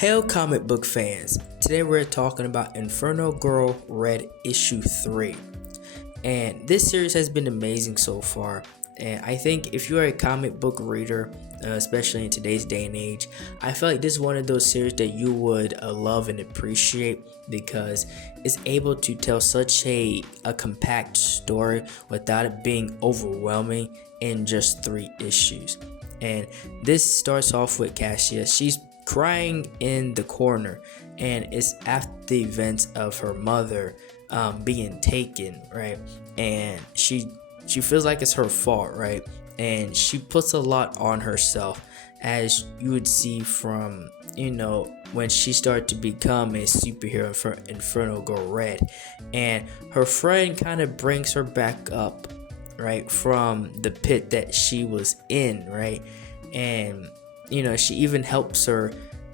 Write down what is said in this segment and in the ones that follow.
Hail comic book fans! Today we're talking about Inferno Girl Red issue 3. And this series has been amazing so far. And I think if you're a comic book reader, especially in today's day and age, I feel like this is one of those series that you would love and appreciate because it's able to tell such a compact story without it being overwhelming in just 3 issues. And this starts off with Cassia. She's crying in the corner, and it's after the events of her mother being taken, right? And she feels like it's her fault, right? And she puts a lot on herself, as you would see from when she started to become a superhero for Inferno Girl Red. And her friend kind of brings her back up, right, from the pit that she was in, right? And she even helps her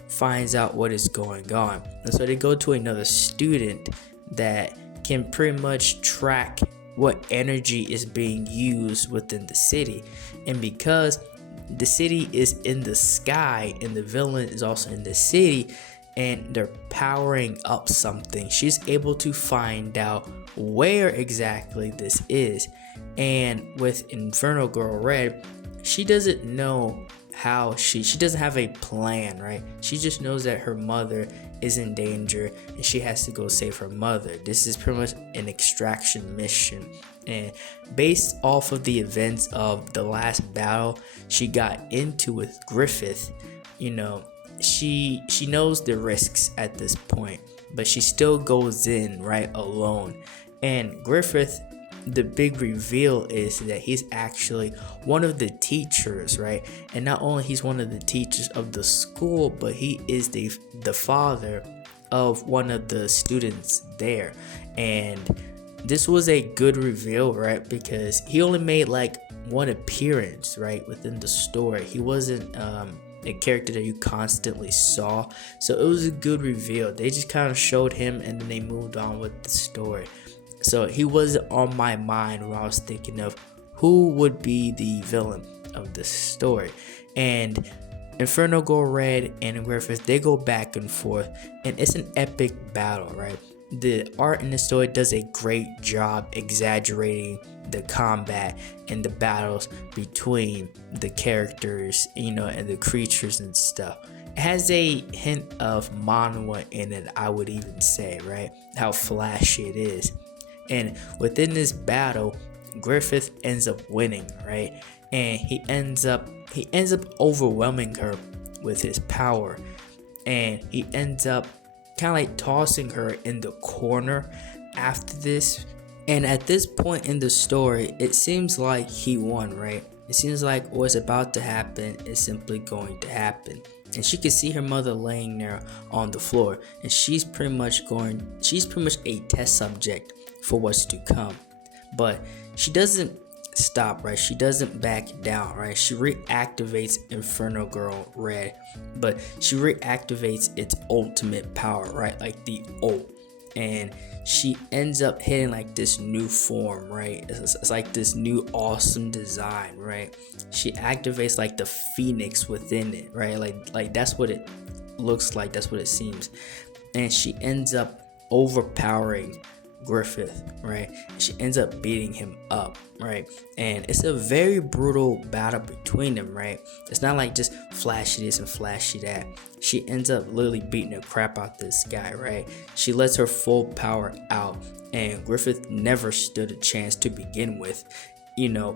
finds out what is going on. And so they go to another student that can pretty much track what energy is being used within the city. And because the city is in the sky and the villain is also in the city and they're powering up something, she's able to find out where exactly this is. And with Inferno Girl Red, she doesn't know how she doesn't have a plan, right? She just knows that her mother is in danger and she has to go save her mother. This is pretty much an extraction mission, and based off of the events of the last battle she got into with Griffith, she knows the risks at this point, but she still goes in, right, alone. And Griffith, the big reveal is that he's actually one of the teachers, right? And not only he's one of the teachers of the school, but he is the father of one of the students there. And this was a good reveal, right? Because he only made like one appearance, right, within the story. He wasn't a character that you constantly saw, so it was a good reveal. They just kind of showed him and then they moved on with the story. So he wasn't on my mind when I was thinking of who would be the villain of this story. And Inferno Girl Red and Griffith, they go back and forth, and it's an epic battle, right? The art in the story does a great job exaggerating the combat and the battles between the characters, and the creatures and stuff. It has a hint of manhwa in it, I would even say, right? How flashy it is. And within this battle, Griffith ends up winning, right? And he ends up overwhelming her with his power, and he ends up kind of like tossing her in the corner after this. And at this point in the story, it seems like he won, right? It seems like what's about to happen is simply going to happen. And she can see her mother laying there on the floor, and she's pretty much a test subject for what's to come. But she doesn't stop, right? She doesn't back down, right? She reactivates Inferno Girl Red, but she reactivates its ultimate power, right? Like the ult. And she ends up hitting like this new form, right? It's like this new awesome design, right? She activates like the phoenix within it, right? Like that's what it looks like, that's what it seems. And she ends up overpowering Griffith, right? She ends up beating him up, right? And it's a very brutal battle between them, right? It's not like just flashy this and flashy that. She ends up literally beating the crap out this guy, right? She lets her full power out, and Griffith never stood a chance to begin with,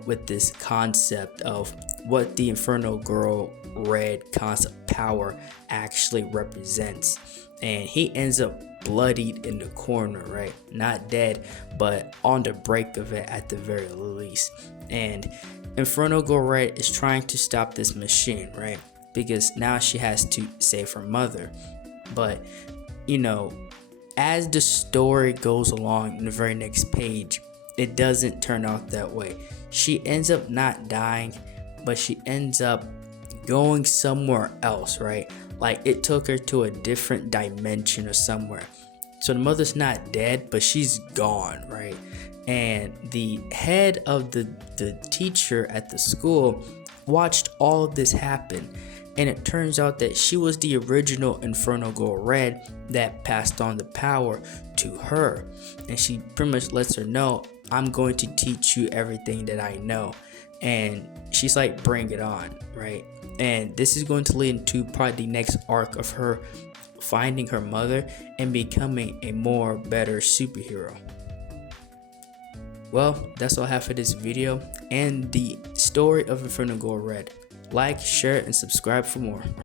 with this concept of what the Inferno Girl Red concept power actually represents. And he ends up bloodied in the corner, right? Not dead, but on the break of it at the very least. And Inferno Girl Red is trying to stop this machine, right? Because now she has to save her mother. But as the story goes along in the very next page, it doesn't turn out that way. She ends up not dying, but she ends up going somewhere else, right? Like it took her to a different dimension or somewhere. So the mother's not dead, but she's gone, right? And the head of the teacher at the school watched all of this happen, and it turns out that she was the original Inferno Girl Red that passed on the power to her, and she pretty much lets her know, I'm going to teach you everything that I know. And she's like, bring it on, right? And this is going to lead into probably the next arc of her finding her mother and becoming a more better superhero. Well, that's all I have for this video and the story of Inferno Girl Red. Like, share, and subscribe for more.